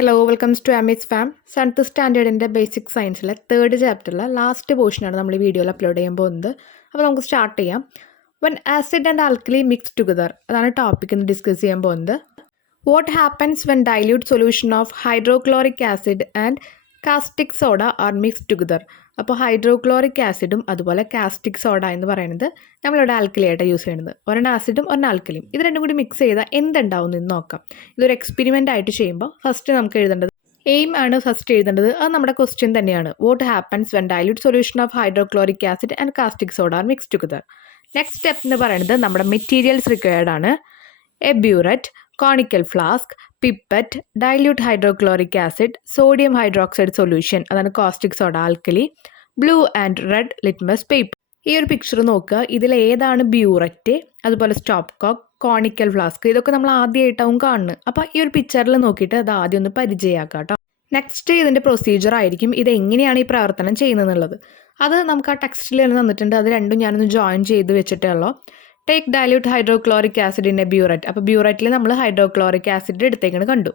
Hello welcomes to Amis farm. 7th സ്റ്റാൻഡേർഡിൻ്റെ basic സയൻസിലെ 3rd ചാപ്റ്ററിലെ ലാസ്റ്റ് പോർഷനാണ് നമ്മൾ ഈ വീഡിയോയിൽ അപ്ലോഡ് ചെയ്യാൻ പോകുന്നത്. അപ്പോൾ നമുക്ക് സ്റ്റാർട്ട് ചെയ്യാം. When acid and alkali mix together, അതാണ് ടോപ്പിക് ഇന്ന് ഡിസ്കസ് ചെയ്യാൻ പോകുന്നത്. What happens when dilute solution of hydrochloric acid and caustic soda are mix together. അപ്പോൾ ഹൈഡ്രോക്ലോറിക് ആസിഡും അതുപോലെ കാസ്റ്റിക് സോഡ എന്ന് പറയുന്നത് നമ്മളിവിടെ ആൽക്കലി ആയിട്ട് യൂസ് ചെയ്യുന്നത്. ഒരെണ്ണം ആസിഡും ഒരെണ്ണം ആൽക്കലിയും, ഇത് രണ്ടും കൂടി മിക്സ് ചെയ്താൽ എന്തുണ്ടാവും എന്ന് നോക്കാം. ഇതൊരു എക്സ്പെരിമെൻ്റ് ആയിട്ട് ചെയ്യുമ്പോൾ ഫസ്റ്റ് നമുക്ക് എഴുതേണ്ടത് എയിം ആണ്. ഫസ്റ്റ് എഴുതേണ്ടത് അത് നമ്മുടെ ക്വസ്റ്റ്യൻ തന്നെയാണ്. What happens when dilute solution of hydrochloric acid and caustic soda are mix together. Next step എന്ന് പറയുന്നത് നമ്മുടെ മെറ്റീരിയൽസ് റിക്വയർഡ് ആണ്. A burette, conical flask, pipette, dilute hydrochloric acid, sodium hydroxide solution, അതാണ് caustic soda alkali, blue and red litmus paper. ഈ ഒരു picture നോക്കുക, ഇതിൽ ഏതാണ് ബ്യൂററ്റ്, അതുപോലെ സ്റ്റോപ്പ് കോക്ക്, കോണിക്കൽ ഫ്ലാസ്ക്, ഇതൊക്കെ നമ്മൾ ആദ്യമായിട്ടാവും കാണുന്നത്. അപ്പോൾ ഈ ഒരു പിക്ചറിൽ നോക്കിയിട്ട് അത് ആദ്യം ഒന്ന് പരിചയമാക്കാം കേട്ടോ. നെക്സ്റ്റ് ഇതിൻ്റെ പ്രൊസീജിയർ ആയിരിക്കും, ഇത് എങ്ങനെയാണ് ഈ പ്രവർത്തനം ചെയ്യുന്നത് എന്നുള്ളത്. അത് നമുക്ക് ആ ടെക്സ്റ്റിൽ തന്നെ തന്നിട്ടുണ്ട്, അത് രണ്ടും ഞാനൊന്ന് ജോയിൻ ചെയ്ത് വെച്ചിട്ടേ ഉള്ളൂ. Take dilute hydrochloric acid in a burette. അപ്പോൾ ബ്യൂററ്റിൽ നമ്മൾ ഹൈഡ്രോക്ലോറിക് ആസിഡ് എടുത്തേക്കാണ് കണ്ടു.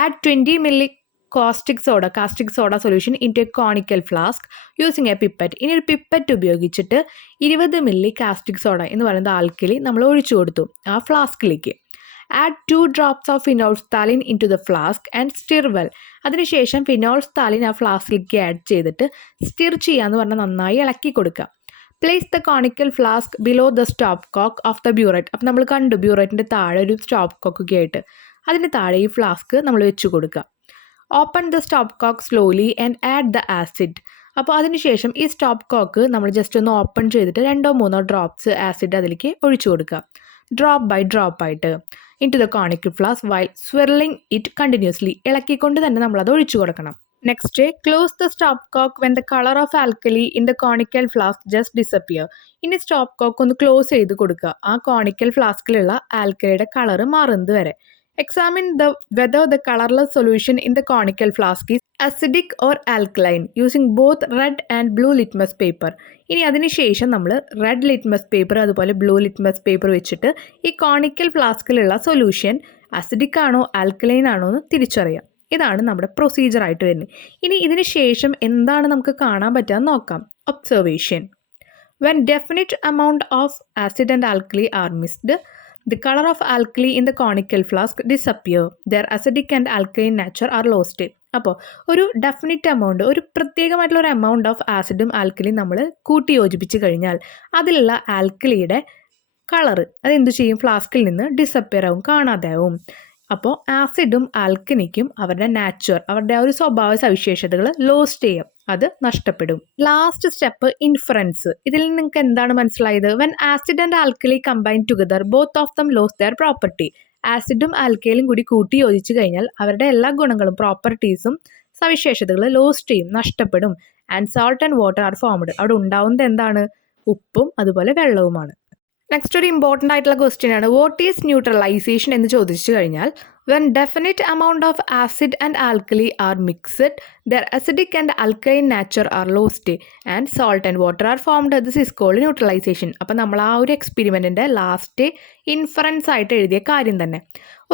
Add 20 milli caustic soda solution into a conical flask using a pipette. ഇനി ഒരു പിപ്പറ്റ് ഉപയോഗിച്ചിട്ട് 20 മില്ലി കാസ്റ്റിക് സോഡ എന്ന് പറയുന്നത് ആൽക്കലി നമ്മൾ ഒഴിച്ചു കൊടുത്തു ആ ഫ്ലാസ്കിലേക്ക്. Add 2 drops of phenolphthalein into the flask and stir well. അതിനുശേഷം ഫിനോൾഫ്താലിൻ ആ ഫ്ലാസ്കിലേക്ക് ആഡ് ചെയ്തിട്ട് സ്റ്റിർ ചെയ്യാന്ന് പറഞ്ഞാൽ നന്നായി ഇളക്കി കൊടുക്കുക. Place the conical flask below the stopcock of the burette. അപ്പം നമ്മൾ കണ്ടു ബ്യൂററ്റിൻ്റെ താഴെ ഒരു സ്റ്റോപ്പ് കോക്കൊക്കെ ആയിട്ട്, അതിൻ്റെ താഴെ ഈ ഫ്ലാസ്ക് നമ്മൾ വെച്ച് കൊടുക്കുക. Open the stopcock slowly and add the acid. അപ്പോൾ അതിനുശേഷം ഈ സ്റ്റോപ്പ് കോക്ക് നമ്മൾ ജസ്റ്റ് ഒന്ന് ഓപ്പൺ ചെയ്തിട്ട് 2-3 ഡ്രോപ്സ് ആസിഡ് അതിലേക്ക് ഒഴിച്ചു കൊടുക്കുക. ഡ്രോപ്പ് ബൈ ഡ്രോപ്പ് ആയിട്ട് into the conical flask while swirling it continuously. ഇളക്കിക്കൊണ്ട് തന്നെ നമ്മളത് ഒഴിച്ചു കൊടുക്കണം. Next, close the stopcock when the colour of alkali in the conical flask just disappear. ഇനി സ്റ്റോപ്പ് കോക്ക് ഒന്ന് ക്ലോസ് ചെയ്ത് കൊടുക്കുക, ആ കോണിക്കൽ ഫ്ലാസ്കിലുള്ള ആൽക്കലിയുടെ കളർ മാറുന്നത് വരെ. Examine the weather the colourless solution in the conical flask is acidic or alkaline using both red and blue litmus paper. ഇനി അതിനുശേഷം നമ്മൾ റെഡ് ലിറ്റ്മസ് പേപ്പർ അതുപോലെ ബ്ലൂ ലിറ്റ്മസ് പേപ്പർ വെച്ചിട്ട് ഈ കോണിക്കൽ ഫ്ലാസ്കിലുള്ള സൊല്യൂഷൻ അസിഡിക് ആണോ alkaline ആണോ എന്ന് തിരിച്ചറിയാം. ഇതാണ് നമ്മുടെ പ്രൊസീജിയർ ആയിട്ട് വരുന്നത്. ഇനി ഇതിന് ശേഷം എന്താണ് നമുക്ക് കാണാൻ പറ്റുക നോക്കാം. Observation. When definite amount of acid and alkali are mixed, the color of alkali in the conical flask disappear. Their acidic and alkaline nature are lost. അപ്പോൾ ഒരു ഡെഫിനിറ്റ് എമൗണ്ട്, ഒരു പ്രത്യേകമായിട്ടുള്ള ഒരു എമൗണ്ട് ഓഫ് ആസിഡും ആൽക്കലിയും നമ്മൾ കൂട്ടി യോജിപ്പിച്ച് കഴിഞ്ഞാൽ അതിലുള്ള ആൽക്കലിയുടെ കളറ് അതെന്തു ചെയ്യും, ഫ്ലാസ്കിൽ നിന്ന് ഡിസപ്പിയർ ആവും, കാണാതാവും. അപ്പോൾ ആസിഡും ആൽക്കനിക്കും അവരുടെ നാച്ചുർ, അവരുടെ ആ ഒരു സ്വഭാവ സവിശേഷതകൾ ലോസ്റ്റ് ചെയ്യും, അത് നഷ്ടപ്പെടും. Last step inference. ഇതിൽ നിങ്ങൾക്ക് എന്താണ് മനസ്സിലായത്? When acid and alkali combine together both of them lose their property. ആസിഡും ആൽക്കലിയും കൂടി കൂട്ടി യോജിച്ച് കഴിഞ്ഞാൽ അവരുടെ എല്ലാ ഗുണങ്ങളും പ്രോപ്പർട്ടീസും സവിശേഷതകൾ ലോസ്റ്റ് ചെയ്യും, നഷ്ടപ്പെടും. And salt and water are formed. അവിടെ ഉണ്ടാവുന്നത് എന്താണ്? ഉപ്പും അതുപോലെ വെള്ളവുമാണ്. നെക്സ്റ്റ് ഒരു ഇമ്പോർട്ടൻ്റ് ആയിട്ടുള്ള ക്വസ്റ്റ്യൻ ആണ്, വാട്ട് ഈസ് ന്യൂട്രലൈസേഷൻ എന്ന് ചോദിച്ചു കഴിഞ്ഞാൽ when definite amount of acid and alkali are mixed, their acidic and alkaline nature are lost and salt and water are formed, this is called neutralization. അപ്പം നമ്മൾ ആ ഒരു എക്സ്പെരിമെൻറ്റിൻ്റെ last inference ആയിട്ട് എഴുതിയ കാര്യം തന്നെ.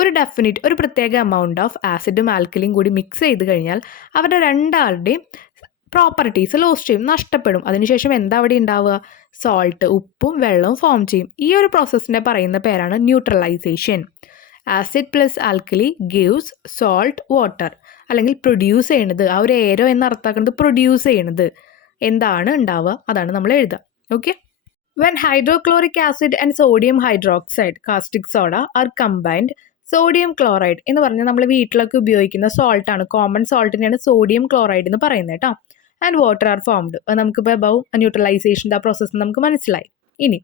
ഒരു ഡെഫിനിറ്റ്, ഒരു പ്രത്യേക എമൗണ്ട് ഓഫ് ആസിഡും ആൽക്കലിയും കൂടി മിക്സ് ചെയ്ത് കഴിഞ്ഞാൽ അവരുടെ രണ്ടാളുടെയും പ്രോപ്പർട്ടീസ് ലോസ്റ്റ് ചെയ്യും, നഷ്ടപ്പെടും. അതിനുശേഷം എന്താ അവിടെ ഉണ്ടാവുക? സോൾട്ട്, ഉപ്പും വെള്ളവും ഫോം ചെയ്യും. ഈ ഒരു പ്രോസസ്സിനെ പറയുന്ന പേരാണ് neutralisation. Acid plus alkali gives salt water, അല്ലെങ്കിൽ പ്രൊഡ്യൂസ് ചെയ്യണത്, ആ ഒരു ഏരോ എന്ന് അർത്ഥമാക്കുന്നത് പ്രൊഡ്യൂസ് ചെയ്യണത് എന്താണ് ഉണ്ടാവുക, അതാണ് നമ്മൾ എഴുതുക. Okay. When hydrochloric acid and sodium hydroxide caustic soda are combined, sodium chloride എന്ന് പറഞ്ഞാൽ നമ്മൾ വീട്ടിലൊക്കെ ഉപയോഗിക്കുന്ന സോൾട്ടാണ്, കോമൺ സോൾട്ടിനെയാണ് സോഡിയം ക്ലോറൈഡ് എന്ന് പറയുന്നത് കേട്ടോ. And water are formed. നമുക്കിപ്പോൾ അബവ് ന്യൂട്രലൈസേഷൻ്റെ ആ പ്രോസസ്സ് നമുക്ക് മനസ്സിലായി. ഇനി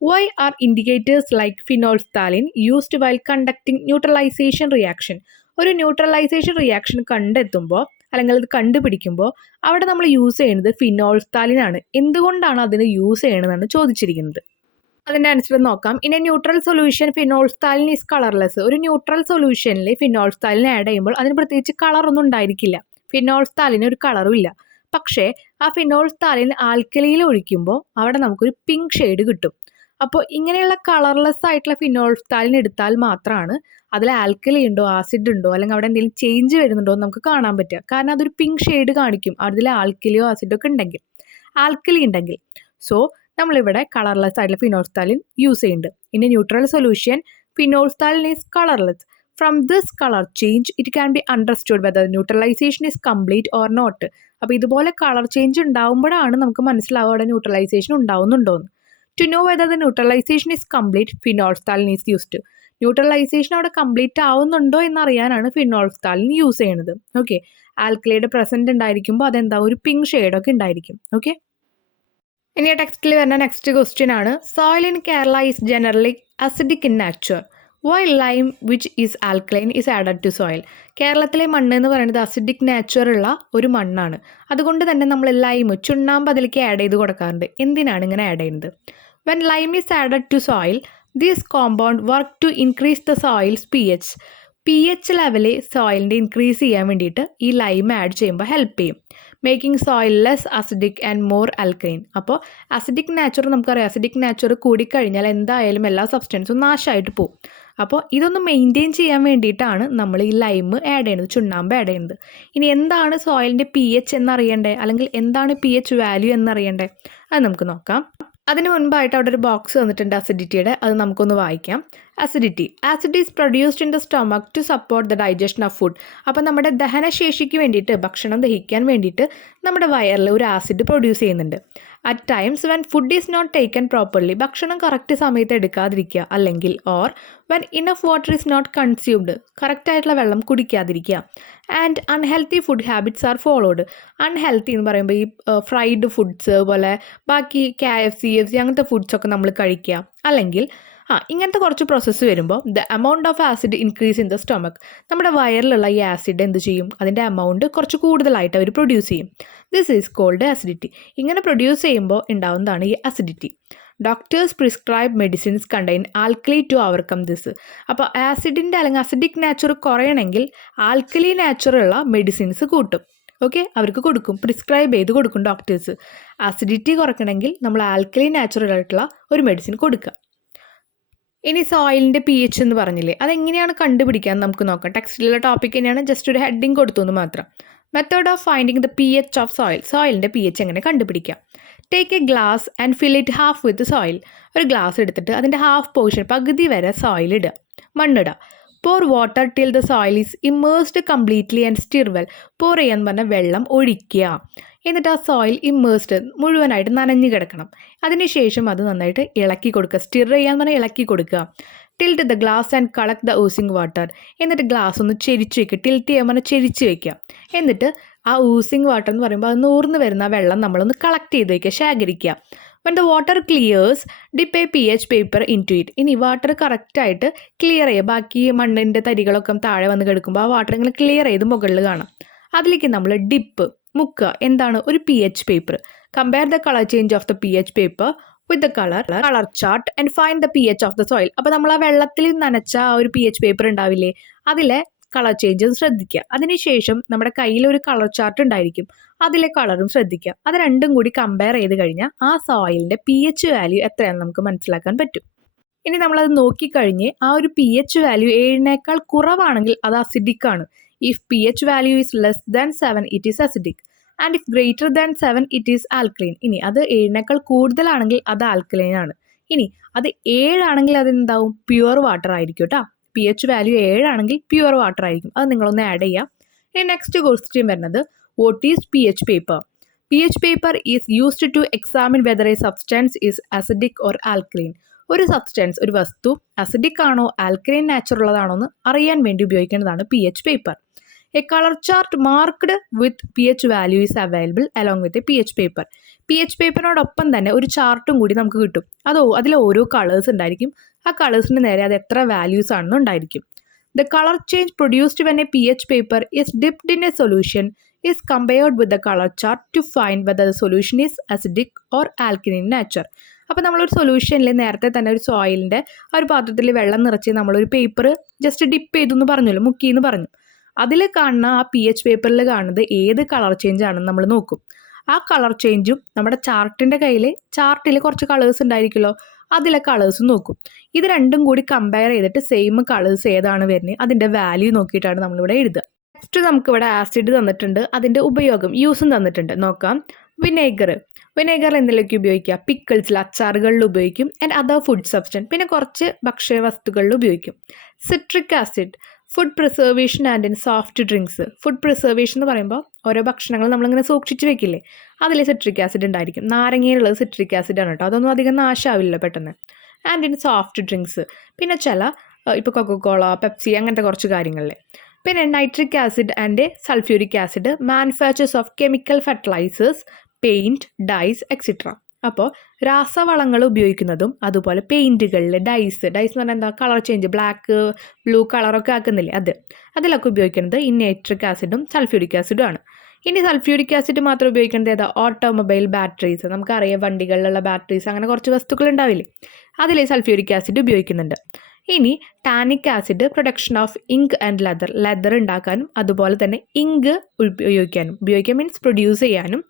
why are indicators like phenolphthalein used while conducting neutralization reaction. ഒരു ന്യൂട്രലൈസേഷൻ റിയാക്ഷൻ കണ്ടെത്തുമ്പോൾ അല്ലെങ്കിൽ അത് കണ്ടുപിടിക്കുമ്പോൾ അവിടെ നമ്മൾ യൂസ് ചെയ്യുന്നത് ഫിനോൾഫ്താലിൻ ആണ്. എന്തുകൊണ്ടാണ് അതിന് യൂസ് ചെയ്യണമെന്നാണ് ചോദിച്ചിരിക്കുന്നത്. അതിൻ്റെ ആൻസർ നോക്കാം. In a neutral solution phenolphthalein is colourless. ഒരു ന്യൂട്രൽ സൊല്യൂഷനിൽ ഫിനോൾഫ്താലിൻ ആഡ് ചെയ്യുമ്പോൾ അതിന് പ്രത്യേകിച്ച് കളറൊന്നും ഉണ്ടായിരിക്കില്ല, ഫിനോൾഫ്താലിന് ഒരു കളറും ഇല്ല. പക്ഷേ ആ ഫിനോൾഫ്താലിൻ ആൽക്കലിയിൽ ഒഴിക്കുമ്പോൾ അവിടെ നമുക്കൊരു പിങ്ക് ഷെയ്ഡ് കിട്ടും. അപ്പോൾ ഇങ്ങനെയുള്ള കളർലെസ് ആയിട്ടുള്ള ഫിനോൾഫ്താലിൻ എടുത്താൽ മാത്രമാണ് അതിൽ ആൽക്കലി ഉണ്ടോ ആസിഡ് ഉണ്ടോ അല്ലെങ്കിൽ അവിടെ എന്തെങ്കിലും ചേഞ്ച് വരുന്നുണ്ടോ എന്ന് നമുക്ക് കാണാൻ പറ്റുക. കാരണം അതൊരു പിങ്ക് ഷെയ്ഡ് കാണിക്കും അതിൽ ആൽക്കലിയോ ആസിഡോ ഒക്കെ ഉണ്ടെങ്കിൽ, ആൽക്കലി ഉണ്ടെങ്കിൽ. സോ നമ്മളിവിടെ കളർലെസ് ആയിട്ടുള്ള ഫിനോൾഫ്താലിൻ യൂസ് ചെയ്യുന്നുണ്ട്. ഇനി neutral solution phenolphthalein is colourless. From this color change, it can be understood whether neutralization is complete or not. അപ്പോൾ ഇതുപോലെ കളർ ചേഞ്ച് ഉണ്ടാകുമ്പോഴാണ് നമുക്ക് മനസ്സിലാവുക അവിടെ ന്യൂട്രലൈസേഷൻ ഉണ്ടാവുന്നുണ്ടോയെന്ന്. To know whether the neutralization is complete, phenolphthalein is used. Neutralization അവിടെ complete ആവുന്നുണ്ടോ എന്നറിയാനാണ് phenolphthalein use ചെയ്യുന്നത്. ഓക്കെ, ആൽക്കലൈഡ് പ്രസൻറ്റ് ഉണ്ടായിരിക്കുമ്പോൾ അതെന്താ ഒരു പിങ്ക് ഷെയ്ഡൊക്കെ ഉണ്ടായിരിക്കും. ഓക്കെ, ഇനി ടെക്സ്റ്റിൽ വരുന്ന നെക്സ്റ്റ് ക്വസ്റ്റ്യൻ ആണ്, soil in Kerala is generally acidic in nature. Why lime which is alkaline is added to soil. കേരളത്തിലെ മണ്ണ് എന്ന് പറയുന്നത് അസിഡിക് നാച്ചുറുള്ള ഒരു മണ്ണാണ്. അതുകൊണ്ട് തന്നെ നമ്മൾ ലൈം, ചുണ്ണാമ്പ് അതിലേക്ക് ആഡ് ചെയ്ത് കൊടുക്കാറുണ്ട്. എന്തിനാണ് ഇങ്ങനെ ആഡ് ചെയ്യുന്നത്? When lime is added to soil, this compound work to increase the soil's P H level സോയിലിൻ്റെ ഇൻക്രീസ് ചെയ്യാൻ വേണ്ടിയിട്ട് ഈ ലൈം ആഡ് ചെയ്യുമ്പോൾ ഹെൽപ്പ് ചെയ്യും. Making soil less acidic and more alkaline. അപ്പോൾ അസിഡിക് നാച്ചുർ നമുക്കറിയാം, അസിഡിക് നാച്ചുർ കൂടിക്കഴിഞ്ഞാൽ എന്തായാലും എല്ലാ സബ്സ്റ്റൻസും നാശമായിട്ട് പോകും. അപ്പോൾ ഇതൊന്ന് മെയിൻറ്റെയിൻ ചെയ്യാൻ വേണ്ടിയിട്ടാണ് നമ്മൾ ഈ ലൈം ആഡ് ചെയ്യുന്നത്, ചുണ്ണാമ്പ് ആഡ് ചെയ്യുന്നത്. ഇനി എന്താണ് സോയിലിൻ്റെ പി എച്ച് എന്നറിയണ്ടേ, അല്ലെങ്കിൽ എന്താണ് പി എച്ച് വാല്യൂ എന്നറിയണ്ടേ, അത് നമുക്ക് നോക്കാം. അതിന് മുൻപായിട്ട് അവിടെ ഒരു ബോക്സ് വന്നിട്ടുണ്ട് അസിഡിറ്റിയുടെ, അത് നമുക്കൊന്ന് വായിക്കാം. Acidity is produced in the stomach to support the digestion of food. അപ്പോൾ നമ്മുടെ ദഹനശേഷിക്ക് വേണ്ടിയിട്ട്, ഭക്ഷണം ദഹിക്കാൻ വേണ്ടിയിട്ട് നമ്മുടെ വയറിൽ ഒരു ആസിഡ് പ്രൊഡ്യൂസ് ചെയ്യുന്നുണ്ട്. At times when food is not taken properly, ഭക്ഷണം കറക്റ്റ് സമയത്ത് എടുക്കാതിരിക്കുക, അല്ലെങ്കിൽ or when enough water is not consumed, കറക്റ്റായിട്ടുള്ള വെള്ളം കുടിക്കാതിരിക്കുക. And unhealthy food habits are followed. Unhealthy എന്ന് പറയുമ്പോൾ ഈ ഫ്രൈഡ് ഫുഡ്സ് പോലെ ബാക്കി KFC അങ്ങനത്തെ ഫുഡ്സൊക്കെ നമ്മൾ കഴിക്കുക, അല്ലെങ്കിൽ ഇങ്ങനത്തെ കുറച്ച് പ്രോസസ്സ് വരുമ്പോൾ the amount of acid increase in the stomach. നമ്മുടെ വയറിലുള്ള ഈ ആസിഡ് എന്ത് ചെയ്യും, അതിൻ്റെ എമൗണ്ട് കുറച്ച് കൂടുതലായിട്ട് അവർ പ്രൊഡ്യൂസ് ചെയ്യും. This is called acidity. ഇങ്ങനെ പ്രൊഡ്യൂസ് ചെയ്യുമ്പോൾ ഉണ്ടാവുന്നതാണ് ഈ acidity. Doctors prescribe medicines contain alkali to overcome this. അപ്പോൾ ആസിഡിൻ്റെ അല്ലെങ്കിൽ അസിഡിക് നാച്ചുർ കുറയണമെങ്കിൽ ആൽക്കലി നാച്ചുറുള്ള മെഡിസിൻസ് കൂട്ടും. ഓക്കെ, അവർക്ക് കൊടുക്കും, പ്രിസ്ക്രൈബ് ചെയ്ത് കൊടുക്കും ഡോക്ടേഴ്സ്. ആസിഡിറ്റി കുറയ്ക്കണമെങ്കിൽ നമ്മൾ ആൽക്കലി നാച്ചുറൽ ആയിട്ടുള്ള ഒരു മെഡിസിൻ കൊടുക്കുക. ഇനി സോയിലിൻ്റെ പി എച്ച് എന്ന് പറഞ്ഞില്ലേ, അതെങ്ങനെയാണ് കണ്ടുപിടിക്കാൻ നമുക്ക് നോക്കാം. ടെക്സ്റ്റിലുള്ള ടോപ്പിക് തന്നെയാണ്, ജസ്റ്റ് ഒരു ഹെഡിങ് കൊടുത്തു എന്ന് മാത്രം. Method of finding the P H of soil. സോയിലിൻ്റെ പി എച്ച് എങ്ങനെ കണ്ടുപിടിക്കാം? Take a glass and fill it half with soil. ഒരു ഗ്ലാസ് എടുത്തിട്ട് അതിൻ്റെ ഹാഫ് പോർഷൻ, പകുതി വരെ സോയിൽ ഇടുക, മണ്ണിടുക. Pour water till the soil is immersed completely and stir well. Pour ചെയ്യാൻ പറഞ്ഞാൽ വെള്ളം ഒഴിക്കുക. എന്നിട്ട് ആ സോയിൽ ഇമ്മേഴ്സ്ഡ്, മുഴുവനായിട്ട് നനഞ്ഞു കിടക്കണം. അതിനുശേഷം അത് നന്നായിട്ട് ഇളക്കി കൊടുക്കുക. സ്റ്റിർ ചെയ്യാൻ പറഞ്ഞാൽ ഇളക്കി കൊടുക്കുക. Tilt the glass and collect the oozing water. എന്നിട്ട് ഗ്ലാസ് ഒന്ന് ചെരിച്ച് വയ്ക്കുക. ടിൽറ്റ് ചെയ്യാൻ പറഞ്ഞാൽ ചെരിച്ച് വയ്ക്കുക. എന്നിട്ട് ആ ഊസിങ് വാട്ടർ എന്ന് പറയുമ്പോൾ അത് നൂർന്ന് വരുന്ന വെള്ളം നമ്മളൊന്ന് കളക്ട് ചെയ്ത് വയ്ക്കുക, ശേഖരിക്കുക. When the water clears dip a PH paper into it. ഇനി വാട്ടർ കറക്റ്റായിട്ട് ക്ലിയർ ചെയ്യുക. ബാക്കി മണ്ണിൻ്റെ തരികളൊക്കെ താഴെ വന്ന് കിടക്കുമ്പോൾ ആ വാട്ടർ ഇങ്ങനെ ക്ലിയർ ചെയ്ത് മുകളിൽ കാണാം. അതിലേക്ക് നമ്മൾ ഡിപ്പ്, മുക്കുക. എന്താണ്? ഒരു PH paper. Compare the colour change of the PH paper with the colour chart and find the PH of the soil. അപ്പോൾ നമ്മൾ ആ വെള്ളത്തിൽ നനച്ച ആ ഒരു PH പേപ്പർ ഉണ്ടാവില്ലേ, അതിലെ കളർ ചേഞ്ചും ശ്രദ്ധിക്കുക. അതിനുശേഷം നമ്മുടെ കയ്യിൽ ഒരു കളർ ചാർട്ട് ഉണ്ടായിരിക്കും, അതിലെ കളറും ശ്രദ്ധിക്കുക. അത് രണ്ടും കൂടി കമ്പയർ ചെയ്ത് കഴിഞ്ഞാൽ ആ സോയിലിൻ്റെ PH വാല്യൂ എത്രയാണെന്ന് നമുക്ക് മനസ്സിലാക്കാൻ പറ്റും. ഇനി നമ്മളത് നോക്കിക്കഴിഞ്ഞ് ആ ഒരു PH വാല്യൂ 7 കുറവാണെങ്കിൽ അത് അസിഡിക് ആണ്. If pH value is less than 7, it is acidic. And if greater than 7, it is alkaline. ഇനി അത് 7 കൂടുതലാണെങ്കിൽ അത് ആൽക്കലൈൻ ആണ്. ഇനി അത് 7 ആണെങ്കിൽ അതെന്താവും? പ്യുവർ വാട്ടർ ആയിരിക്കും കേട്ടോ. PH വാല്യൂ 7 ആണെങ്കിൽ പ്യുവർ വാട്ടർ ആയിരിക്കും. അത് നിങ്ങളൊന്ന് ആഡ് ചെയ്യാം. ഇനി നെക്സ്റ്റ് ക്വസ്റ്റ്യൻ വരുന്നത്, what is PH paper? PH paper is used to examine whether a substance is acidic or alkaline. ഒരു സബ്സ്റ്റൻസ്, ഒരു വസ്തു അസിഡിക് ആണോ ആൽക്കലൈൻ നാച്ചുറുള്ളതാണോ എന്ന് അറിയാൻ വേണ്ടി ഉപയോഗിക്കേണ്ടതാണ് PH paper. A colour chart marked with PH value is available along with a PH paper. PH പേപ്പറിനോടൊപ്പം തന്നെ ഒരു ചാർട്ടും കൂടി നമുക്ക് കിട്ടും. അതിൽ ഓരോ കളേഴ്സ് ഉണ്ടായിരിക്കും. ആ കളേഴ്സിന് നേരെ അത് എത്ര വാല്യൂസ് ആണെന്ന് ഉണ്ടായിരിക്കും. The colour change produced when a PH paper is dipped in a solution is compared with the colour chart to find whether the solution is acidic or alkaline nature. അപ്പോൾ നമ്മളൊരു സൊല്യൂഷനിൽ നേരത്തെ തന്നെ ഒരു സോയിലിൻ്റെ ആ ഒരു പാത്രത്തിൽ വെള്ളം നിറച്ച് നമ്മളൊരു പേപ്പർ ജസ്റ്റ് ഡിപ്പ് ചെയ്തു എന്ന് പറഞ്ഞല്ലോ, മുക്കിയെന്ന് പറഞ്ഞു. അതിൽ കാണുന്ന ആ PH പേപ്പറിൽ കാണുന്നത് ഏത് കളർ ചേഞ്ച് ആണെന്ന് നമ്മൾ നോക്കും. ആ കളർ ചേഞ്ചും നമ്മുടെ ചാർട്ടിൻ്റെ ചാർട്ടിൽ കുറച്ച് കളേഴ്സ് ഉണ്ടായിരിക്കുമല്ലോ, അതിലെ കളേഴ്സ് നോക്കും. ഇത് രണ്ടും കൂടി കമ്പയർ ചെയ്തിട്ട് സെയിം കളേഴ്സ് ഏതാണ് വരുന്നത് അതിൻ്റെ വാല്യൂ നോക്കിയിട്ടാണ് നമ്മളിവിടെ എഴുതുക. നെക്സ്റ്റ് നമുക്കിവിടെ ആസിഡ് തന്നിട്ടുണ്ട്, അതിൻ്റെ ഉപയോഗം യൂസും തന്നിട്ടുണ്ട്. നോക്കാം. വിനേഗർ എന്തിലൊക്കെ ഉപയോഗിക്കുക? പിക്കിൾസിൽ, അച്ചാറുകളിൽ ഉപയോഗിക്കും. ആൻഡ് അതർ ഫുഡ് സബ്സ്റ്റൻസ്, പിന്നെ കുറച്ച് ഭക്ഷ്യവസ്തുക്കളിൽ ഉപയോഗിക്കും. Citric acid food preservation and in soft drinks. Food preservation എന്ന് പറയുമ്പോൾ ഓരോ ഭക്ഷണങ്ങൾ നമ്മളിങ്ങനെ സൂക്ഷിച്ച് വെക്കില്ലേ, അതിൽ സിട്രിക് ആസിഡ് ഉണ്ടായിരിക്കും. നാരങ്ങയിലുള്ളത് സിട്രിക് ആസിഡ് ആണ് കേട്ടോ, അതൊന്നും അധികം നാശമാവില്ല പെട്ടെന്ന്. ആൻഡ് ഇൻ സോഫ്റ്റ് ഡ്രിങ്ക്സ്, പിന്നെ ചില ഇപ്പോൾ കൊക്കക്കോള, പെപ്സി അങ്ങനത്തെ കുറച്ച് കാര്യങ്ങളിൽ. പിന്നെ nitric acid and sulphuric acid manufactures of chemical fertilisers, paint, dyes etcetera. അപ്പോൾ രാസവളങ്ങൾ ഉപയോഗിക്കുന്നതും അതുപോലെ പെയിൻറ്റുകളിൽ ഡൈസ് എന്ന് പറഞ്ഞാൽ എന്താ, കളർ ചേഞ്ച്, ബ്ലാക്ക് ബ്ലൂ കളറൊക്കെ ആക്കുന്നില്ലേ, അതിലൊക്കെ ഉപയോഗിക്കുന്നത് ഈ നൈട്രിക് ആസിഡും സൾഫ്യൂരിക് ആസിഡും ആണ്. ഇനി സൾഫ്യൂരിക് ആസിഡ് മാത്രം ഉപയോഗിക്കുന്നത് ഏതാ? ഓട്ടോമൊബൈൽ ബാറ്ററീസ്, നമുക്കറിയാം വണ്ടികളിലുള്ള ബാറ്ററീസ്, അങ്ങനെ കുറച്ച് വസ്തുക്കൾ ഉണ്ടാവില്ലേ, അതിൽ സൾഫ്യൂരിക് ആസിഡ് ഉപയോഗിക്കുന്നുണ്ട്. ഇനി tannic acid production of ink and leather ഉണ്ടാക്കാനും അതുപോലെ തന്നെ ഇങ്ക് ഉപയോഗിക്കാൻ മീൻസ് പ്രൊഡ്യൂസ് ചെയ്യാനും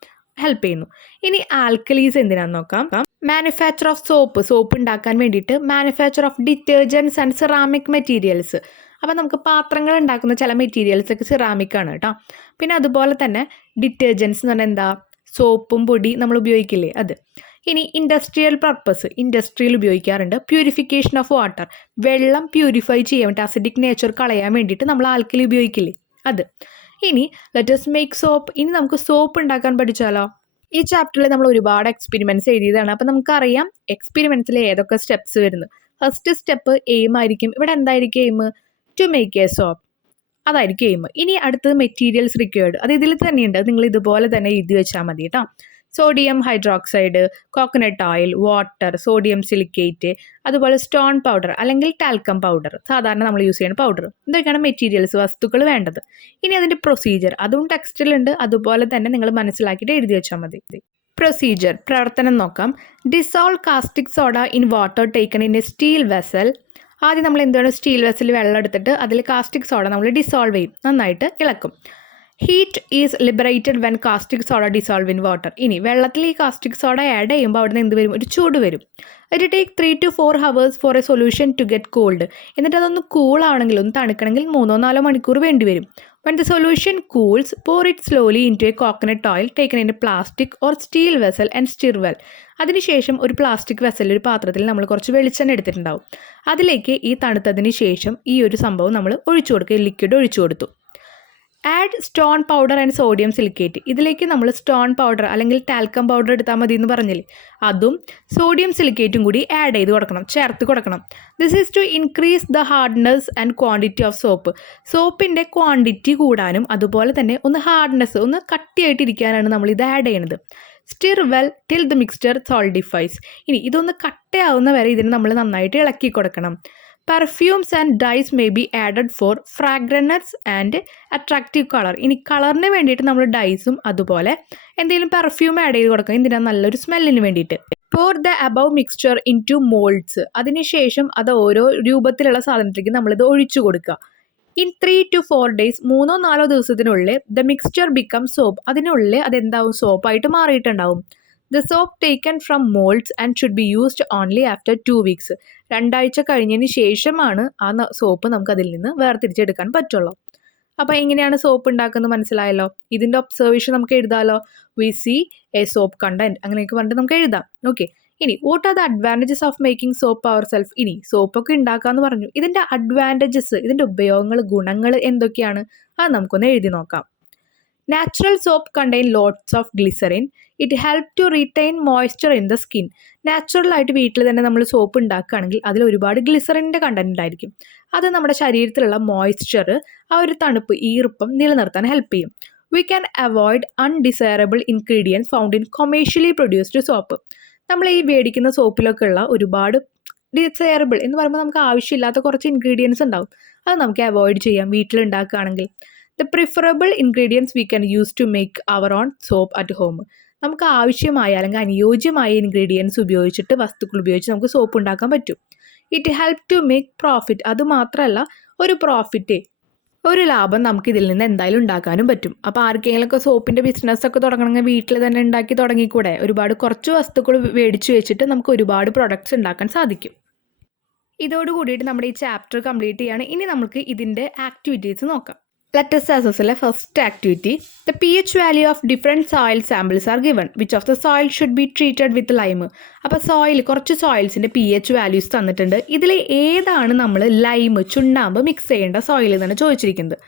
ഹെൽപ്പ് ചെയ്യുന്നു. ഇനി ആൽക്കലീസ് എന്തിനാന്ന് നോക്കാം. മാനുഫാക്ചർ ഓഫ് സോപ്പ് ഉണ്ടാക്കാൻ വേണ്ടിയിട്ട്, manufacture of detergents and ceramic materials. അപ്പോൾ നമുക്ക് പാത്രങ്ങൾ ഉണ്ടാക്കുന്ന ചില മെറ്റീരിയൽസ് ഒക്കെ സിറാമിക് ആണ് കേട്ടോ. പിന്നെ അതുപോലെ തന്നെ ഡിറ്റർജൻസ് എന്ന് പറഞ്ഞാൽ എന്താ, സോപ്പും പൊടി നമ്മൾ ഉപയോഗിക്കില്ലേ, അത്. ഇനി ഇൻഡസ്ട്രിയൽ പർപ്പസ്, ഇൻഡസ്ട്രിയിൽ ഉപയോഗിക്കാറുണ്ട്. പ്യൂരിഫിക്കേഷൻ ഓഫ് വാട്ടർ, വെള്ളം പ്യൂരിഫൈ ചെയ്യാൻ വേണ്ടി, അസിഡിക് നേച്ചർ കളയാൻ വേണ്ടിയിട്ട് നമ്മൾ ആൽക്കലി ഉപയോഗിക്കില്ലേ, അത്. ഇനി ലെറ്റസ് മേക്ക് സോപ്പ്. ഇനി നമുക്ക് സോപ്പ് ഉണ്ടാക്കാൻ പഠിച്ചാലോ? ഈ ചാപ്റ്ററിൽ നമ്മൾ ഒരുപാട് എക്സ്പെരിമെൻറ്റ്സ് എഴുതിയതാണ്. അപ്പോൾ നമുക്കറിയാം എക്സ്പെരിമെൻറ്റ്സിൽ ഏതൊക്കെ സ്റ്റെപ്സ് വരുന്നു. ഫസ്റ്റ് സ്റ്റെപ്പ് എയിം ആയിരിക്കും. ഇവിടെ എന്തായിരിക്കും aim? To make a soap, അതായിരിക്കും എയിം. ഇനി അടുത്തത് മെറ്റീരിയൽസ് റിക്വയർഡ്, അത് ഇതിൽ തന്നെയുണ്ട്, നിങ്ങൾ ഇതുപോലെ തന്നെ എഴുതി വെച്ചാൽ മതി കേട്ടോ. Sodium hydroxide, coconut oil, water, sodium silicate, അതുപോലെ സ്റ്റോൺ പൗഡർ അല്ലെങ്കിൽ ടാൽക്കം പൗഡർ, സാധാരണ നമ്മൾ യൂസ് ചെയ്യുന്ന പൗഡർ. ഇതൊക്കെയാണ് മെറ്റീരിയൽസ്, വസ്തുക്കൾ വേണ്ടത്. ഇനി അതിൻ്റെ പ്രൊസീജിയർ, അതും ടെക്സ്റ്റിലുണ്ട്, അതുപോലെ തന്നെ നിങ്ങൾ മനസ്സിലാക്കിയിട്ട് എഴുതി വെച്ചാൽ മതി. പ്രൊസീജിയർ, പ്രവർത്തനം നോക്കാം. Dissolve caustic soda in water taken in A steel vessel. ആദ്യം നമ്മൾ എന്താണ്, സ്റ്റീൽ വെസൽ വെള്ളം എടുത്തിട്ട് അതിൽ കാസ്റ്റിക് സോഡ നമ്മൾ ഡിസോൾവ് ചെയ്യും, നന്നായിട്ട് ഇളക്കും. Heat is liberated when caustic soda dissolve in water. ഇനി വെള്ളത്തിൽ ഈ കാസ്റ്റിക് സോഡ ആഡ് ചെയ്യുമ്പോൾ അവിടെ നിന്ന് എന്ത് വരും? ഒരു ചൂട് വരും. It take 3 to 4 hours for a solution to get cold. എന്നിട്ട് അതൊന്ന് കൂളാണെങ്കിൽ, ഒന്ന് തണുക്കണമെങ്കിൽ 3-4 മണിക്കൂർ വേണ്ടി വരും. When the solution cools, pour it slowly into a coconut oil taken in a plastic or steel vessel and stir well. അതിനുശേഷം ഒരു പ്ലാസ്റ്റിക് വെസൽ, ഒരു പാത്രത്തിൽ നമ്മൾ കുറച്ച് വെളിച്ചെണ്ണ എടുത്തിട്ടുണ്ടാവും, അതിലേക്ക് ഈ തണുത്തതിന് ശേഷം ഈ ഒരു സംഭവം നമ്മൾ ഒഴിച്ചു കൊടുക്കുക, ലിക്വിഡ് ഒഴിച്ചു കൊടുത്തു. Add stone powder and sodium silicate. ഇതിലേക്ക് നമ്മൾ സ്റ്റോൺ പൗഡർ അല്ലെങ്കിൽ ടാൽക്കം പൗഡർ എടുത്താൽ മതി എന്ന് പറഞ്ഞില്ലേ, അതും സോഡിയം സിലിക്കേറ്റും കൂടി ആഡ് ചെയ്ത് കൊടുക്കണം, ചേർത്ത് കൊടുക്കണം. This is to increase the hardness and quantity of soap. സോപ്പിൻ്റെ ക്വാണ്ടിറ്റി കൂടാനും അതുപോലെ തന്നെ ഒന്ന് ഹാർഡ്നെസ്, ഒന്ന് കട്ടിയായിട്ടിരിക്കാനാണ് നമ്മൾ ഇത് ആഡ് ചെയ്യുന്നത്. Stir well till the mixture solidifies. ഇനി ഇതൊന്ന് കട്ടയാവുന്ന വരെ ഇതിന് നമ്മൾ നന്നായിട്ട് ഇളക്കി കൊടുക്കണം. Perfumes and dyes may be added for fragrance and attractive colour. ഇനി കളറിന് വേണ്ടിയിട്ട് നമ്മൾ ഡൈസും അതുപോലെ എന്തെങ്കിലും പെർഫ്യൂം ആഡ് ചെയ്ത് കൊടുക്കണം, എന്തിനാ? നല്ലൊരു സ്മെല്ലിന് വേണ്ടിയിട്ട്. pour the above mixture into molds. അതിനുശേഷം അത് ഓരോ രൂപത്തിലുള്ള സാധനത്തിലേക്ക് നമ്മളിത് ഒഴിച്ചു കൊടുക്കുക. ഇൻ 3 to 4 days, 3-4 ദിവസത്തിനുള്ളിൽ ദ മിക്സ്ചർ ബിക്കം സോപ്പ്. അതിനുള്ളിൽ അതെന്താവും? സോപ്പായിട്ട് മാറിയിട്ടുണ്ടാവും. The soap taken from moulds and should be used only after 2 weeks. 2 ആഴ്ച കഴിഞ്ഞതിന് ശേഷമാണ് ആ സോപ്പ് നമുക്ക് അതിൽ നിന്ന് വേർതിരിച്ചെടുക്കാൻ പറ്റുള്ളൂ. അപ്പോൾ എങ്ങനെയാണ് സോപ്പ് ഉണ്ടാക്കുന്നത് മനസ്സിലായല്ലോ. ഇതിൻ്റെ ഒബ്സർവേഷൻ നമുക്ക് എഴുതാമല്ലോ. We see a soap content, അങ്ങനെയൊക്കെ പറഞ്ഞിട്ട് നമുക്ക് എഴുതാം. ഓക്കെ, ഇനി what are the advantages of making soap our self. ഇനി സോപ്പൊക്കെ ഉണ്ടാക്കാമെന്ന് പറഞ്ഞു, ഇതിൻ്റെ അഡ്വാൻറ്റേജസ്, ഇതിൻ്റെ ഉപയോഗങ്ങൾ, ഗുണങ്ങൾ എന്തൊക്കെയാണ്, അത് നമുക്കൊന്ന് എഴുതി നോക്കാം. Natural soap contain lots of glycerine. It help to retain moisture in the skin. നാച്ചുറലായിട്ട് വീട്ടിൽ തന്നെ നമ്മൾ സോപ്പ് ഉണ്ടാക്കുകയാണെങ്കിൽ അതിൽ ഒരുപാട് ഗ്ലിസറിൻ്റെ കണ്ടന്റ് ഉണ്ടായിരിക്കും. അത് നമ്മുടെ ശരീരത്തിലുള്ള മോയ്സ്ചർ, ആ ഒരു തണുപ്പ്, ഈർപ്പം നിലനിർത്താൻ ഹെൽപ്പ് ചെയ്യും. We can avoid undesirable ingredients found in commercially produced soap. നമ്മൾ ഈ മേടിക്കുന്ന സോപ്പിലൊക്കെ ഉള്ള ഒരുപാട് ഡിസൈറബിൾ എന്ന് പറയുമ്പോൾ നമുക്ക് ആവശ്യമില്ലാത്ത കുറച്ച് ഇൻഗ്രീഡിയൻസ് ഉണ്ടാവും, അത് നമുക്ക് അവോയ്ഡ് ചെയ്യാം വീട്ടിലുണ്ടാക്കുകയാണെങ്കിൽ. The preferable ingredients we can use to make our own soap at home. നമുക്ക് ആവശ്യമായ അല്ലെങ്കിൽ അനുയോജ്യമായ ഇൻഗ്രീഡിയൻസ് ഉപയോഗിച്ചിട്ട്, വസ്തുക്കൾ ഉപയോഗിച്ച് നമുക്ക് സോപ്പ് ഉണ്ടാക്കാൻ പറ്റും. It help to make profit. അതുമാത്രമല്ല, ഒരു പ്രോഫിറ്റ്, ഒരു ലാഭം നമുക്ക് ഇതിൽ നിന്ന് എന്തായാലും ഉണ്ടാക്കാനും പറ്റും. അപ്പോൾ ആർക്കെങ്കിലുമൊക്കെ സോപ്പിൻ്റെ ബിസിനസ്സൊക്കെ തുടങ്ങണമെങ്കിൽ വീട്ടിൽ തന്നെ ഉണ്ടാക്കി തുടങ്ങിക്കൂടെ? ഒരുപാട് കുറച്ച് വസ്തുക്കൾ മേടിച്ച് വെച്ചിട്ട് നമുക്ക് ഒരുപാട് പ്രൊഡക്ട്സ് ഉണ്ടാക്കാൻ സാധിക്കും. ഇതോട് കൂടിയിട്ട് നമ്മുടെ ഈ ചാപ്റ്റർ കംപ്ലീറ്റ് ചെയ്യാണ്. ഇനി നമുക്ക് ഇതിൻ്റെ ആക്ടിവിറ്റീസ് നോക്കാം. Let us assess the first activity. The pH value of different soil samples are given. Which of the soil should be treated with lime? അപ്പോൾ സോയിൽ കുറച്ച് സോയിൽസിൻ്റെ pH വാല്യൂസ് തന്നിട്ടുണ്ട്. ഇതിൽ ഏതാണ് നമ്മൾ ലൈം ചുണ്ണാമ്പ് മിക്സ് ചെയ്യേണ്ട സോയിൽ എന്നാണ് ചോദിച്ചിരിക്കുന്നത്.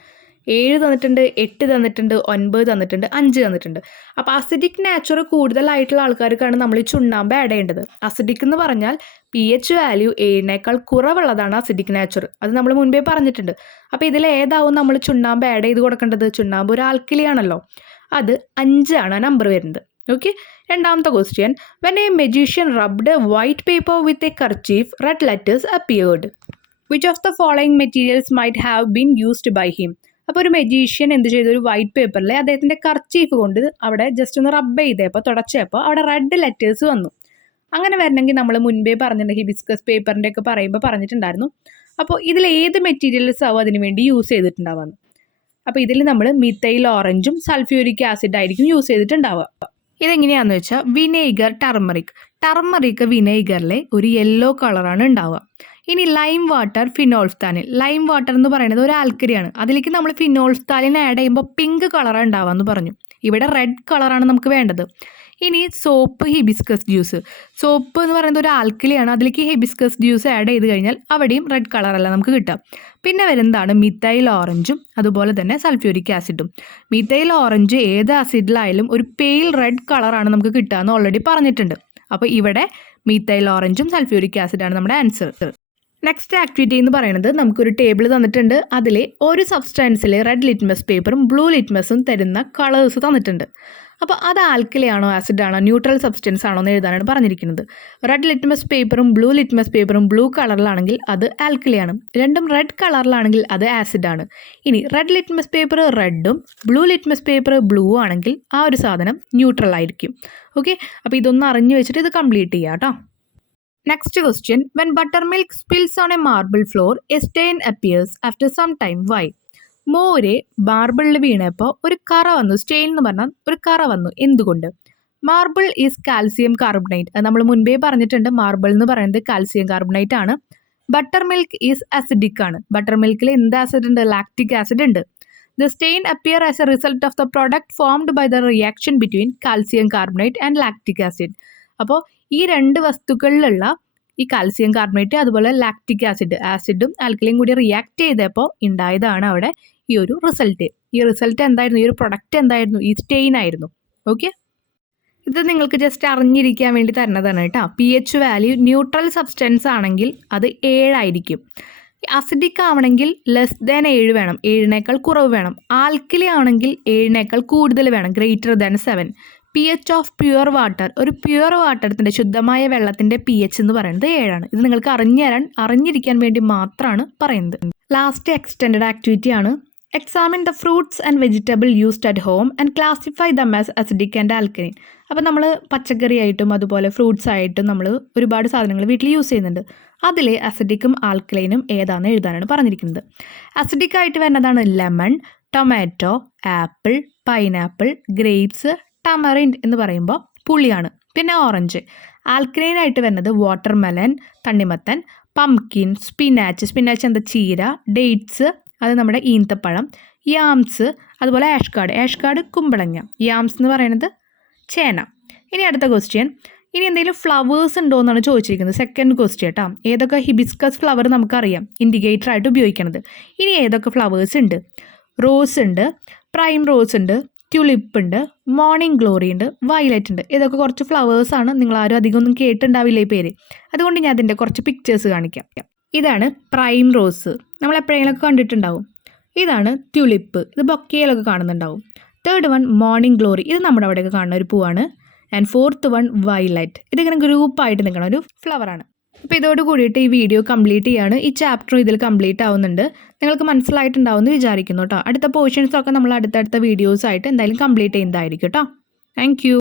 7 തന്നിട്ടുണ്ട്, 8 തന്നിട്ടുണ്ട്, 9 തന്നിട്ടുണ്ട്, 5 തന്നിട്ടുണ്ട്. അപ്പോൾ അസിഡിക് നാച്ചർ കൂടുതലായിട്ടുള്ള ആൾക്കാർക്കാണ് നമ്മൾ ഈ ചുണ്ണാമ്പ് ആഡ് ചെയ്യേണ്ടത്. അസിഡിക് എന്ന് പറഞ്ഞാൽ pH വാല്യൂ 7നേക്കാൾ കുറവുള്ളതാണ് അസിഡിക് നാച്ചർ. അത് നമ്മൾ മുൻപേ പറഞ്ഞിട്ടുണ്ട്. അപ്പോൾ ഇതിൽ ഏതാവും നമ്മൾ ചുണ്ണാമ്പ് ആഡ് ചെയ്ത് കൊടുക്കേണ്ടത്? ചുണ്ണാമ്പ് ഒരു ആൽക്കലിയാണല്ലോ, അത് 5 ആണ് നമ്പർ വരുന്നത്. ഓക്കെ. രണ്ടാമത്തെ question. When a magician rubbed white paper with a kerchief red letters appeared. Which of the following materials might have been used by him. അപ്പോൾ ഒരു മെജീഷ്യൻ എന്ത് ചെയ്തു? ഒരു വൈറ്റ് പേപ്പറിൽ അദ്ദേഹത്തിൻ്റെ കർച്ചീഫ് കൊണ്ട് അവിടെ ജസ്റ്റ് ഒന്ന് റബ്ബ് ചെയ്തപ്പോൾ തുടച്ചപ്പോൾ അവിടെ റെഡ് ലെറ്റേഴ്സ് വന്നു. അങ്ങനെ വരണമെങ്കിൽ നമ്മൾ മുൻപേ പറഞ്ഞിട്ടുണ്ട്, ഹിബിസ്കസ് പേപ്പറിൻ്റെ ഒക്കെ പറയുമ്പോൾ പറഞ്ഞിട്ടുണ്ടായിരുന്നു. അപ്പോൾ ഇതിൽ ഏത് മെറ്റീരിയൽസ് ആവും അതിന് വേണ്ടി യൂസ് ചെയ്തിട്ടുണ്ടാവുക? അപ്പോൾ ഇതിൽ നമ്മൾ മിഥൈൽ ഓറഞ്ചും സൾഫ്യൂരിക് ആസിഡ് ആയിരിക്കും യൂസ് ചെയ്തിട്ടുണ്ടാവുക. ഇതെങ്ങനെയാണെന്ന് വെച്ചാൽ വിനേഗർ, ടർമറിക് വിനേഗറിലെ ഒരു യെല്ലോ കളറാണ് ഉണ്ടാവുക. ഇനി ലൈം വാട്ടർ, ഫിനോൾഫ്താലിൻ. ലൈം വാട്ടർ എന്ന് പറയുന്നത് ഒരു ആൽക്കലിയാണ്. അതിലേക്ക് നമ്മൾ ഫിനോൾഫ്താലിൻ ആഡ് ചെയ്യുമ്പോൾ പിങ്ക് കളറാണ് ഉണ്ടാവുക എന്ന് പറഞ്ഞു. ഇവിടെ റെഡ് കളറാണ് നമുക്ക് വേണ്ടത്. ഇനി സോപ്പ്, ഹിബിസ്കസ് ജ്യൂസ്. സോപ്പ് എന്ന് പറയുന്നത് ഒരു ആൽക്കലിയാണ്. അതിലേക്ക് ഹിബിസ്കസ് ജ്യൂസ് ആഡ് ചെയ്ത് കഴിഞ്ഞാൽ അവിടെയും റെഡ് കളറല്ല നമുക്ക് കിട്ടുക. പിന്നെ വരുന്നതാണ് മിഥൈൽ ഓറഞ്ചും അതുപോലെ തന്നെ സൾഫ്യൂരിക് ആസിഡും. മിഥൈൽ ഓറഞ്ച് ഏത് ആസിഡിലായാലും ഒരു പെയിൽ റെഡ് കളറാണ് നമുക്ക് കിട്ടുക എന്ന് ഓൾറെഡി പറഞ്ഞിട്ടുണ്ട്. അപ്പോൾ ഇവിടെ മിഥൈൽ ഓറഞ്ചും സൾഫ്യൂരിക് ആസിഡാണ് നമ്മുടെ ആൻസർ. നെക്സ്റ്റ് ആക്ടിവിറ്റി എന്ന് പറയുന്നത് നമുക്കൊരു ടേബിൾ തന്നിട്ടുണ്ട്. അതിൽ ഒരു സബ്സ്റ്റൻസിൽ റെഡ് ലിറ്റ്മസ് പേപ്പറും ബ്ലൂ ലിറ്റ്മസും തരുന്ന കളേഴ്സ് തന്നിട്ടുണ്ട്. അപ്പോൾ അത് ആൽക്കലിയാണോ ആസിഡാണോ ന്യൂട്രൽ സബ്സ്റ്റൻസ് ആണോ എന്ന് എഴുതാനാണ് പറഞ്ഞിരിക്കുന്നത്. റെഡ് ലിറ്റ്മസ് പേപ്പറും ബ്ലൂ ലിറ്റ്മസ് പേപ്പറും ബ്ലൂ കളറിലാണെങ്കിൽ അത് ആൽക്കലിയാണ്. രണ്ടും റെഡ് കളറിലാണെങ്കിൽ അത് ആസിഡാണ്. ഇനി റെഡ് ലിറ്റ്മസ് പേപ്പർ റെഡും ബ്ലൂ ലിറ്റ്മസ് പേപ്പർ ബ്ലൂ ആണെങ്കിൽ ആ ഒരു സാധനം ന്യൂട്രൽ ആയിരിക്കും. ഓക്കെ. അപ്പോൾ ഇതൊന്ന് അറിഞ്ഞു വെച്ചിട്ട് ഇത് കംപ്ലീറ്റ് ചെയ്യാം കേട്ടോ. Next question. When buttermilk spills on a marble floor a stain appears after some time. Why? മോര് മാർബിളിൽ വീണപ്പോൾ ഒരു കറ വന്നു. സ്റ്റെയിൻ എന്ന് പറഞ്ഞാൽ ഒരു കറ വന്നു. എന്തുകൊണ്ട്? Marble is calcium carbonate. അത് നമ്മൾ മുൻപേ പറഞ്ഞിട്ടുണ്ട്. മാർബിൾ എന്ന് പറയുന്നത് കാൽസ്യം കാർബണേറ്റ് ആണ്. ബട്ടർ മിൽക്ക് ഈസ് അസിഡിക് ആണ്. ബട്ടർ മിൽക്കിൽ എന്ത് ആസിഡ് ഉണ്ട്? ലാക്റ്റിക് ആസിഡ് ഉണ്ട്. The stain appear as a result of the product formed by the reaction between calcium carbonate and lactic acid. അപ്പോൾ ഈ രണ്ട് വസ്തുക്കളിലുള്ള ഈ കാൽസ്യം കാർബണേറ്റ് അതുപോലെ ലാക്റ്റിക് ആസിഡും ആൽക്കലിയും കൂടി റിയാക്ട് ചെയ്തപ്പോൾ ഉണ്ടായതാണ് അവിടെ ഈ ഒരു റിസൾട്ട്. ഈ റിസൾട്ട് എന്തായിരുന്നു? ഈ ഒരു പ്രൊഡക്റ്റ് എന്തായിരുന്നു? ഈ സ്റ്റെയിൻ ആയിരുന്നു. ഓക്കെ. ഇത് നിങ്ങൾക്ക് ജസ്റ്റ് അറിഞ്ഞിരിക്കാൻ വേണ്ടി തരുന്നതാണ് കേട്ടോ. pH വാല്യൂ ന്യൂട്രൽ സബ്സ്റ്റൻസ് ആണെങ്കിൽ അത് 7 ആയിരിക്കും. അസിഡിക് ആവണമെങ്കിൽ ലെസ് ദാൻ 7 വേണം, 7നേക്കാൾ കുറവ് വേണം. ആൽക്കലി ആണെങ്കിൽ 7നേക്കാൾ കൂടുതൽ വേണം, greater than 7. pH of pure water, ഒരു പ്യുവർ വാട്ടറിൻ്റെ ശുദ്ധമായ വെള്ളത്തിൻ്റെ pH എന്ന് പറയുന്നത് 7 ആണ്. ഇത് നിങ്ങൾക്ക് അറിഞ്ഞിരിക്കാൻ വേണ്ടി മാത്രമാണ് പറയുന്നത്. ലാസ്റ്റ് എക്സ്റ്റെൻഡഡ് ആക്ടിവിറ്റി ആണ്. Examine the fruits and vegetable used at home and classify them as acidic and alkaline. അപ്പോൾ നമ്മൾ പച്ചക്കറി ആയിട്ടും അതുപോലെ ഫ്രൂട്ട്സ് ആയിട്ടും നമ്മൾ ഒരുപാട് സാധനങ്ങൾ വീട്ടിൽ യൂസ് ചെയ്യുന്നുണ്ട്. അതിൽ അസിഡിക്കും ആൽക്കലൈനും ഏതാണെന്ന് എഴുതാനാണ് പറഞ്ഞിരിക്കുന്നത്. അസിഡിക് ആയിട്ട് വരുന്നതാണ് lemon, tomato, apple, pineapple, grapes, tamarind എന്ന് പറയുമ്പോൾ പുളിയാണ്. പിന്നെ ഓറഞ്ച്. ആൽക്കലൈൻ ആയിട്ട് വരുന്നത് വാട്ടർമെലൻ, തണ്ണിമത്തൻ, പംകിൻ, സ്പിനാച്ച് എന്താ ചീര, ഡേറ്റ്സ് അത് നമ്മുടെ ഈന്തപ്പഴം, യാംസ് അതുപോലെ ആഷ്കാർഡ് കുമ്പളങ്ങ. യാംസ് എന്ന് പറയുന്നത് ചേന. ഇനി അടുത്ത ക്വസ്റ്റ്യൻ. ഇനി എന്തെങ്കിലും ഫ്ലവേഴ്സ് ഉണ്ടോ എന്നാണ് ചോദിച്ചിരിക്കുന്നത്. സെക്കൻഡ് ക്വസ്റ്റ്യൻ കേട്ടോ. ഏതൊക്കെ ഹിബിസ്കസ് ഫ്ലവർ നമുക്കറിയാം ഇൻഡിക്കേറ്റർ ആയിട്ട് ഉപയോഗിക്കുന്നത്. ഇനി ഏതൊക്കെ ഫ്ലവേഴ്സ് ഉണ്ട്? റോസ് ഉണ്ട്, പ്രൈം റോസ് ഉണ്ട്, ട്യൂലിപ്പ് ഉണ്ട്, മോർണിംഗ് ഗ്ലോറി ഉണ്ട്, വയലറ്റ് ഉണ്ട്. ഇതൊക്കെ കുറച്ച് ഫ്ലവേഴ്സാണ്. നിങ്ങളാരും അധികം ഒന്നും കേട്ടിട്ടുണ്ടാവില്ല ഈ പേര്. അതുകൊണ്ട് ഞാൻ അതിൻ്റെ കുറച്ച് പിക്ചേഴ്സ് കാണിക്കാം. ഇതാണ് പ്രൈം റോസ്, നമ്മൾ എപ്പോഴെങ്കിലുമൊക്കെ കണ്ടിട്ടുണ്ടാവും. ഇതാണ് ട്യൂലിപ്പ്, ഇത് ബൊക്കയിലൊക്കെ കാണുന്നുണ്ടാവും. തേർഡ് വൺ മോർണിംഗ് ഗ്ലോറി, ഇത് നമ്മുടെ അവിടെയൊക്കെ കാണുന്ന ഒരു പൂവാണ്. ആൻഡ് ഫോർത്ത് വൺ വയലറ്റ്, ഇതിങ്ങനെ ഗ്രൂപ്പായിട്ട് നിൽക്കുന്ന ഒരു ഫ്ലവറാണ്. അപ്പോൾ ഇതോട് കൂടിയിട്ട് ഈ വീഡിയോ കംപ്ലീറ്റ് ചെയ്യാണ്. ഈ ചാപ്റ്ററും ഇതിൽ കംപ്ലീറ്റ് ആവുന്നുണ്ട്. നിങ്ങൾക്ക് മനസ്സിലായിട്ടുണ്ടാവുമെന്ന് വിചാരിക്കുന്നു കേട്ടോ. അടുത്ത പോർഷൻസൊക്കെ നമ്മൾ അടുത്തടുത്ത വീഡിയോസായിട്ട് എന്തായാലും കംപ്ലീറ്റ് ചെയ്യുന്നതായിരിക്കും കേട്ടോ. Thank you.